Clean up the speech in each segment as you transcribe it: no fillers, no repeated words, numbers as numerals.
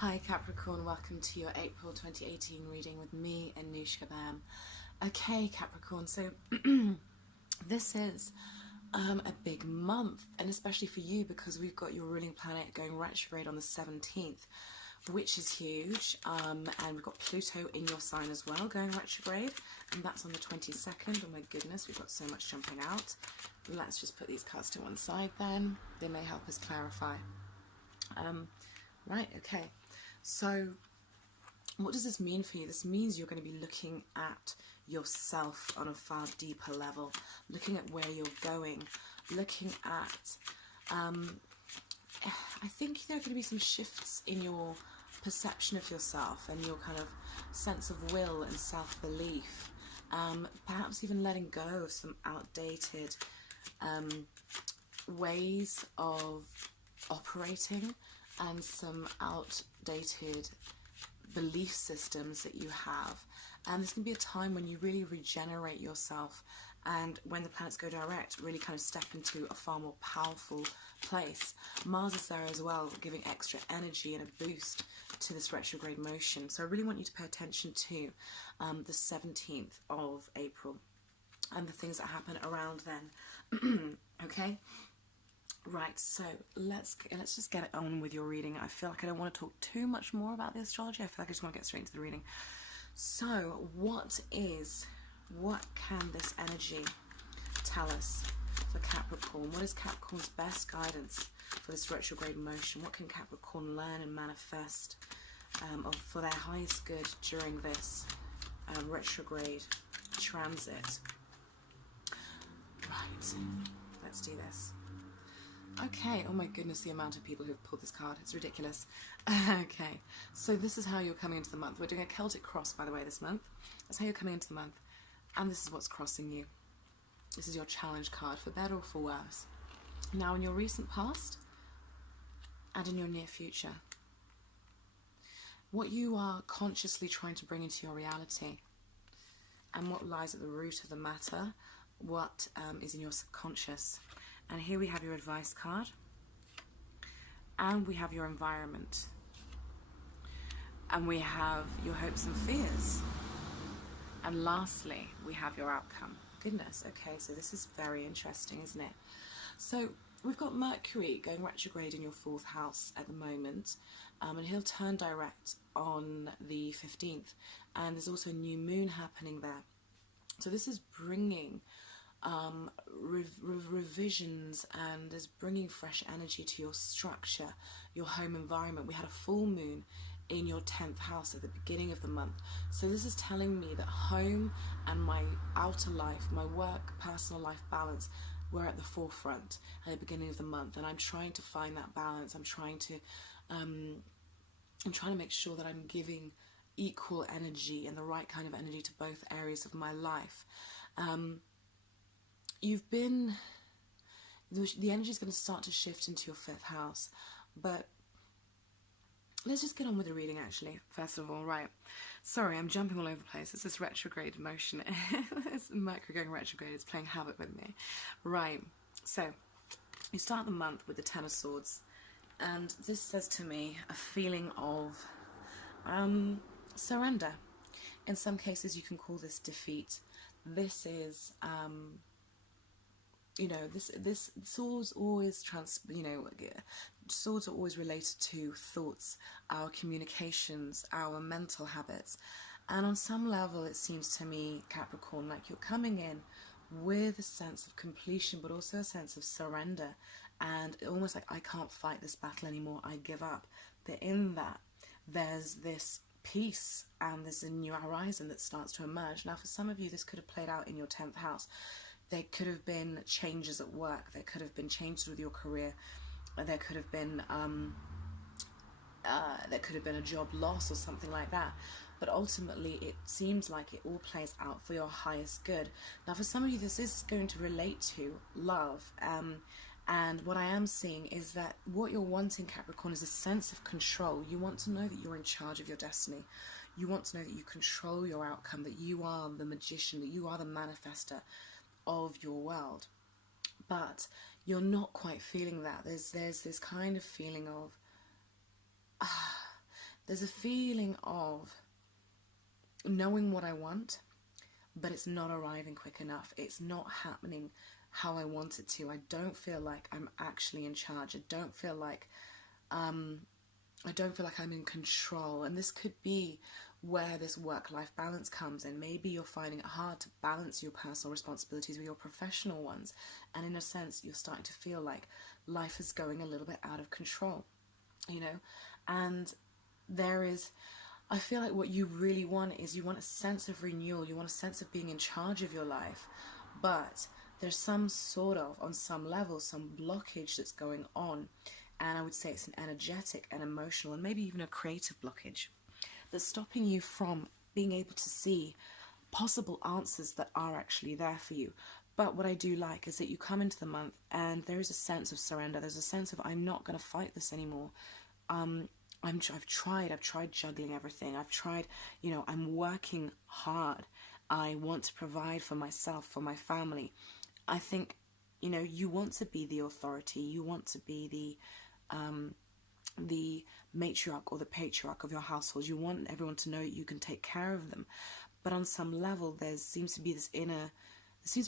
Hi Capricorn, welcome to your April 2018 reading with me, Anushka Bam. Okay Capricorn, so this is a big month, and especially for you because we've got your ruling planet going retrograde on the 17th, which is huge, and we've got Pluto in your sign as well going retrograde, and that's on the 22nd. Oh my goodness, we've got so much jumping out. Let's just put these cards to one side then. They may help us clarify. Right, okay. So what does this mean for you? This means you're going to be looking at yourself on a far deeper level, looking at where you're going, looking at, I think there are going to be some shifts in your perception of yourself and your kind of sense of will and self-belief, perhaps even letting go of some outdated ways of operating and some outdated belief systems that you have. And this can be a time when you really regenerate yourself, and when the planets go direct, really kind of step into a far more powerful place. Mars is there as well, giving extra energy and a boost to this retrograde motion. So I really want you to pay attention to the 17th of April and the things that happen around then. Okay? Right, so let's just get on with your reading. I feel like I don't want to talk too much more about the astrology. I feel like I just want to get straight into the reading. So, what can this energy tell us for Capricorn? What is Capricorn's best guidance for this retrograde motion? What can Capricorn learn and manifest for their highest good during this retrograde transit? Right, let's do this. Okay, oh my goodness, the amount of people who've pulled this card, it's ridiculous. Okay, so this is how you're coming into the month. We're doing a Celtic cross, by the way, this month. That's how you're coming into the month, and this is what's crossing you. This is your challenge card, for better or for worse. Now, in your recent past, and in your near future, what you are consciously trying to bring into your reality, and what lies at the root of the matter, what is in your subconscious. And here we have your advice card, and we have your environment, and we have your hopes and fears, and lastly we have your outcome. Goodness, okay, so this is very interesting, isn't it? So we've got Mercury going retrograde in your 4th house at the moment, and he'll turn direct on the 15th, and there's also a new moon happening there. So this is bringing revisions, and is bringing fresh energy to your structure, your home environment. We had a full moon in your 10th house at the beginning of the month. So this is telling me that home and my outer life, my work, personal life balance, were at the forefront at the beginning of the month, and I'm trying to find that balance. I'm trying to make sure that I'm giving equal energy and the right kind of energy to both areas of my life. The energy is going to start to shift into your 5th house, but let's just get on with the reading actually, first of all. Right, sorry, I'm jumping all over the place. It's this retrograde motion. It's Mercury going retrograde. It's playing havoc with me. Right, so you start the month with the 10 of Swords, and this says to me a feeling of surrender. In some cases you can call this defeat. This is this swords always swords are always related to thoughts, our communications, our mental habits, and on some level it seems to me, Capricorn, like you're coming in with a sense of completion, but also a sense of surrender, and almost like, I can't fight this battle anymore, I give up. That in that there's this peace, and there's a new horizon that starts to emerge. Now, for some of you, this could have played out in your 10th house. There could have been changes at work. There could have been changes with your career. There could have been a job loss or something like that. But ultimately, it seems like it all plays out for your highest good. Now, for some of you, this is going to relate to love. And what I am seeing is that what you're wanting, Capricorn, is a sense of control. You want to know that you're in charge of your destiny. You want to know that you control your outcome, that you are the magician, that you are the manifester of your world. But you're not quite feeling that. There's this kind of feeling of there's a feeling of knowing what I want, but it's not arriving quick enough. It's not happening how I want it to. I don't feel like I'm actually in charge. I don't feel like I'm in control. And this could be where this work-life balance comes in. Maybe you're finding it hard to balance your personal responsibilities with your professional ones. And in a sense, you're starting to feel like life is going a little bit out of control, you know? And I feel like what you really want is you want a sense of renewal. You want a sense of being in charge of your life. But there's some sort of, on some level, some blockage that's going on. And I would say it's an energetic and emotional and maybe even a creative blockage that's stopping you from being able to see possible answers that are actually there for you. But what I do like is that you come into the month and there is a sense of surrender. There's a sense of, I'm not going to fight this anymore. I've tried juggling everything. I've tried, I'm working hard. I want to provide for myself, for my family. I think, you want to be the authority. You want to be the matriarch or the patriarch of your household. You want everyone to know you can take care of them. But on some level, there seems to be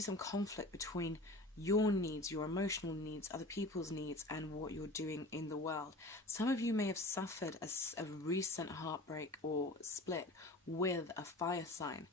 some conflict between your needs, your emotional needs, other people's needs, and what you're doing in the world. Some of you may have suffered a recent heartbreak or split with a fire sign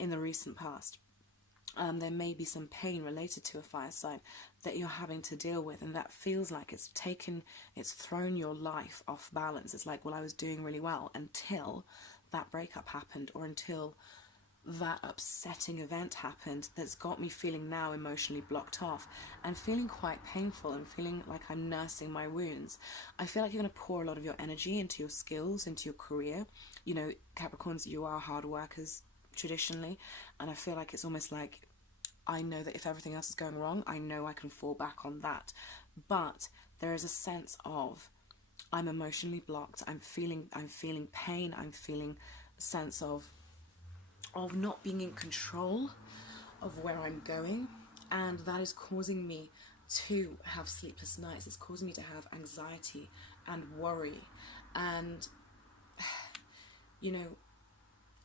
in the recent past. There may be some pain related to a fire sign that you're having to deal with, and that feels like it's thrown your life off balance. It's like, well, I was doing really well until that breakup happened, or until that upsetting event happened that's got me feeling now emotionally blocked off and feeling quite painful and feeling like I'm nursing my wounds. I feel like you're going to pour a lot of your energy into your skills, into your career. Capricorns, you are hard workers traditionally, and I feel like it's almost like, I know that if everything else is going wrong, I know I can fall back on that. But there is a sense of, I'm emotionally blocked, I'm feeling pain, I'm feeling a sense of not being in control of where I'm going, and that is causing me to have sleepless nights. It's causing me to have anxiety and worry, and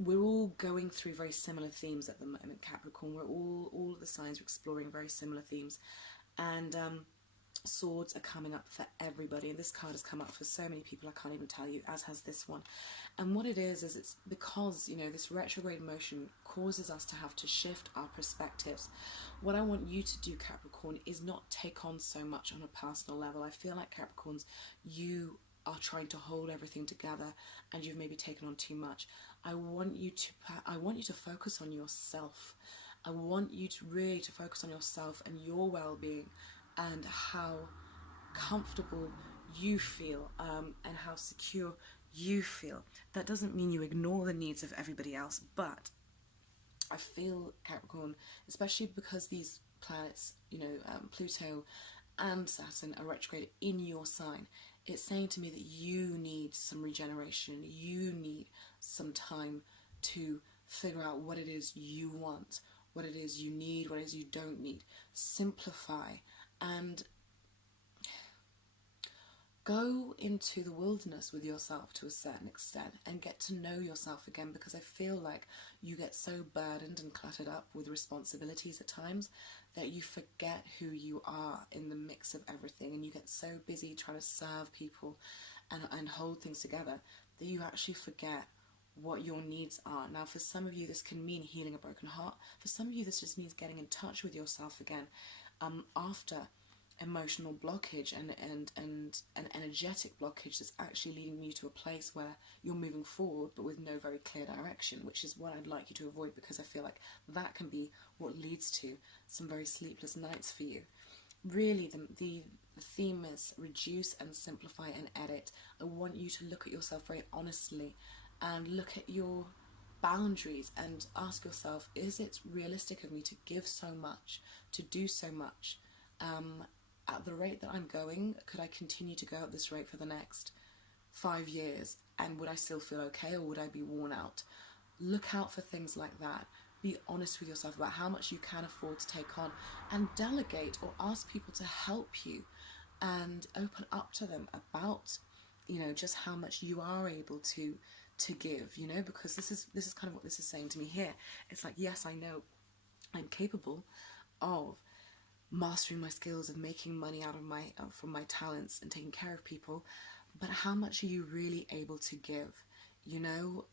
we're all going through very similar themes at the moment, Capricorn. All of the signs are exploring very similar themes, and swords are coming up for everybody, and this card has come up for so many people I can't even tell you, as has this one. And what it is it's because this retrograde motion causes us to have to shift our perspectives. What I want you to do, Capricorn, is not take on so much on a personal level. I feel like, Capricorns, you are trying to hold everything together and you've maybe taken on too much. I want you to focus on yourself. I want you to really focus on yourself and your well-being, and how comfortable you feel, and how secure you feel. That doesn't mean you ignore the needs of everybody else, but I feel, Capricorn, especially because these planets, Pluto and Saturn are retrograde in your sign, it's saying to me that you need some regeneration. You need some time to figure out what it is you want, what it is you need, what it is you don't need. Simplify and go into the wilderness with yourself to a certain extent and get to know yourself again, because I feel like you get so burdened and cluttered up with responsibilities at times that you forget who you are in the mix of everything, and you get so busy trying to serve people and hold things together that you actually forget what your needs are. Now, for some of you, this can mean healing a broken heart. For some of you, this just means getting in touch with yourself again, after emotional blockage and an energetic blockage that's actually leading you to a place where you're moving forward but with no very clear direction, which is what I'd like you to avoid, because I feel like that can be what leads to some very sleepless nights for you. Really, the theme is reduce and simplify and edit. I want you to look at yourself very honestly and look at your boundaries and ask yourself, is it realistic of me to give so much, to do so much? At the rate that I'm going, could I continue to go at this rate for the next 5 years, and would I still feel okay, or would I be worn out? Look out for things like that. Be honest with yourself about how much you can afford to take on, and delegate or ask people to help you and open up to them about you know, just how much you are able to give, you know, because this is kind of what this is saying to me here. It's like, yes, I know I'm capable of mastering my skills, of making money out of my from my talents and taking care of people, but how much are you really able to give, you know,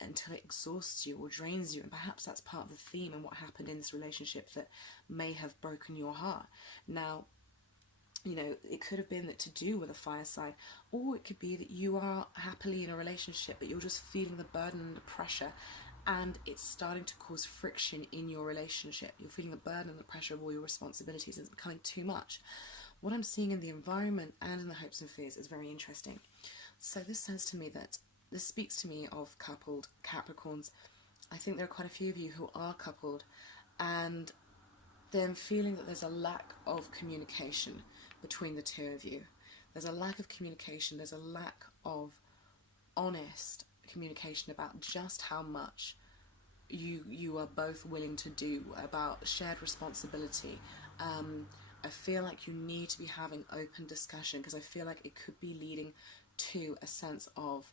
until it exhausts you or drains you? And perhaps that's part of the theme and what happened in this relationship that may have broken your heart. Now, you know, it could have been that to do with a fire sign, or it could be that you are happily in a relationship, but you're just feeling the burden and the pressure, and it's starting to cause friction in your relationship. You're feeling the burden and the pressure of all your responsibilities, and it's becoming too much. What I'm seeing in the environment and in the hopes and fears is very interesting. So this says to me that, this speaks to me of coupled Capricorns. I think there are quite a few of you who are coupled, and then feeling that there's a lack of communication between the two of you. There's a lack of communication, there's a lack of honest communication about just how much you are both willing to do, about shared responsibility. I feel like you need to be having open discussion, because I feel like it could be leading to a sense of,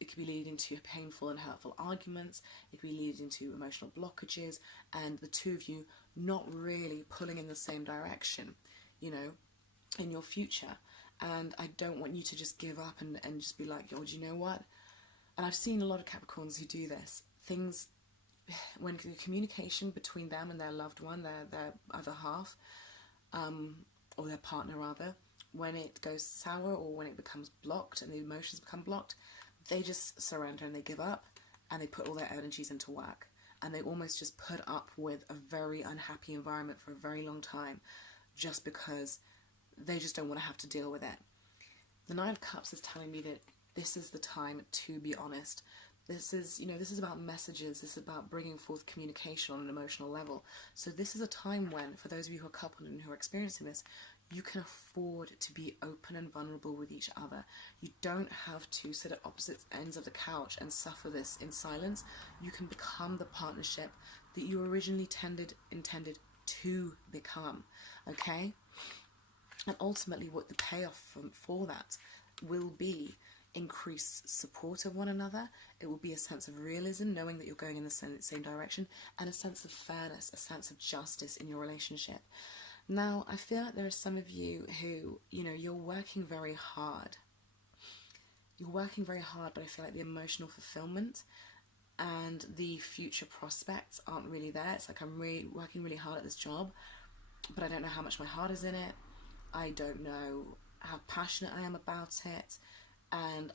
it could be leading to painful and hurtful arguments, it could be leading to emotional blockages, and the two of you not really pulling in the same direction, you know, in your future. And I don't want you to just give up and just be like, oh, do you know what? And I've seen a lot of Capricorns who do this. Things, when the communication between them and their loved one, their other half, or their partner rather, when it goes sour or when it becomes blocked and the emotions become blocked, they just surrender and they give up and they put all their energies into work. And they almost just put up with a very unhappy environment for a very long time, just because they just don't want to have to deal with it. The Nine of Cups is telling me that this is the time to be honest. This is, you know, this is about messages. This is about bringing forth communication on an emotional level. So this is a time when, for those of you who are coupled and who are experiencing this, you can afford to be open and vulnerable with each other. You don't have to sit at opposite ends of the couch and suffer this in silence. You can become the partnership that you originally intended to become, okay? And ultimately what the payoff for that will be increased support of one another. It will be a sense of realism, knowing that you're going in the same direction, and a sense of fairness, a sense of justice in your relationship. Now, I feel like there are some of you who, you know, you're working very hard. You're working very hard, but I feel like the emotional fulfillment and the future prospects aren't really there. It's like I'm really working really hard at this job, but I don't know how much my heart is in it. I don't know how passionate I am about it. And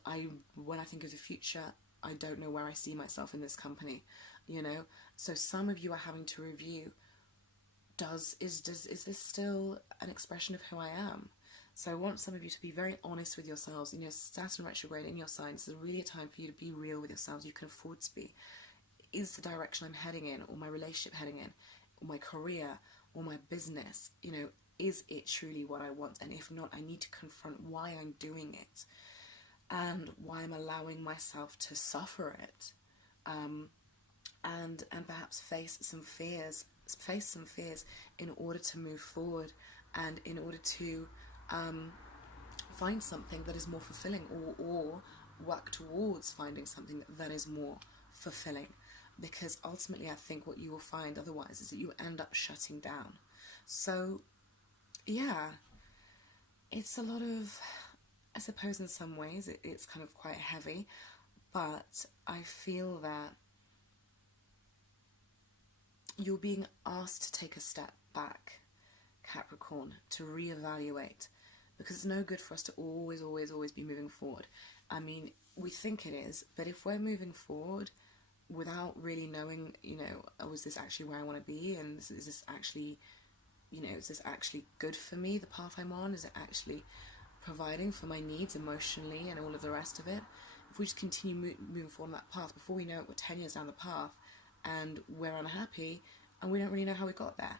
when I think of the future, I don't know where I see myself in this company, you know. So some of you are having to review, is this still an expression of who I am? So I want some of you to be very honest with yourselves. You know, Saturn retrograde in your sign, this is really a time for you to be real with yourselves. You can afford to be. Is the direction I'm heading in, or my relationship heading in, or my career, or my business, you know, is it truly what I want? And if not, I need to confront why I'm doing it, and why I'm allowing myself to suffer it, and perhaps face some fears in order to move forward, and in order to find something that is more fulfilling, or work towards finding something that is more fulfilling. Because ultimately I think what you will find otherwise is that you end up shutting down. So yeah, it's a lot of, I suppose in some ways it's kind of quite heavy, but I feel that you're being asked to take a step back, Capricorn, to reevaluate, because it's no good for us to always be moving forward. I mean, we think it is, but if we're moving forward without really knowing, you know, oh, is this actually where I want to be, and is this actually, you know, is this actually good for me, the path I'm on? Is it actually providing for my needs emotionally and all of the rest of it? If we just continue moving forward on that path, before we know it, we're 10 years down the path and we're unhappy and we don't really know how we got there.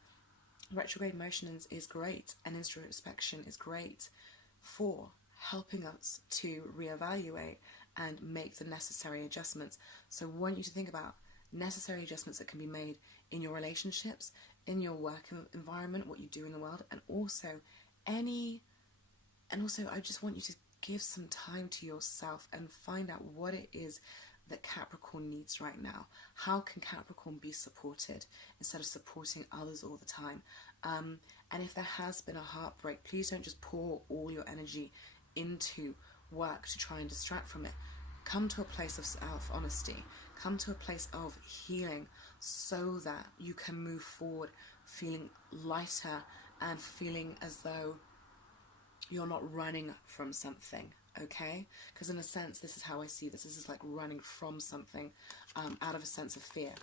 Retrograde motion is great, and introspection is great for helping us to reevaluate and make the necessary adjustments. So I want you to think about necessary adjustments that can be made in your relationships, in your work environment, what you do in the world, and also I just want you give some time to yourself and find out what it is that Capricorn needs right now. How can Capricorn be supported instead of supporting others all the time? And if there has been a heartbreak, please don't just pour all your energy into work to try and distract from it. Come to a place of self-honesty. Come to a place of healing so that you can move forward feeling lighter and feeling as though you're not running from something, okay? Because in a sense, this is how I see this. This is like running from something out of a sense of fear.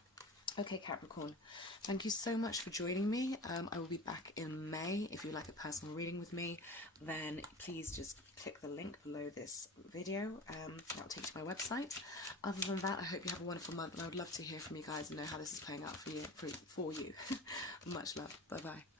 Okay, Capricorn, thank you so much for joining me. I will be back in May. If you'd like a personal reading with me, then please just click the link below this video. That'll take you to my website. Other than that, I hope you have a wonderful month, and I would love to hear from you guys and know how this is playing out for you. Much love. Bye-bye.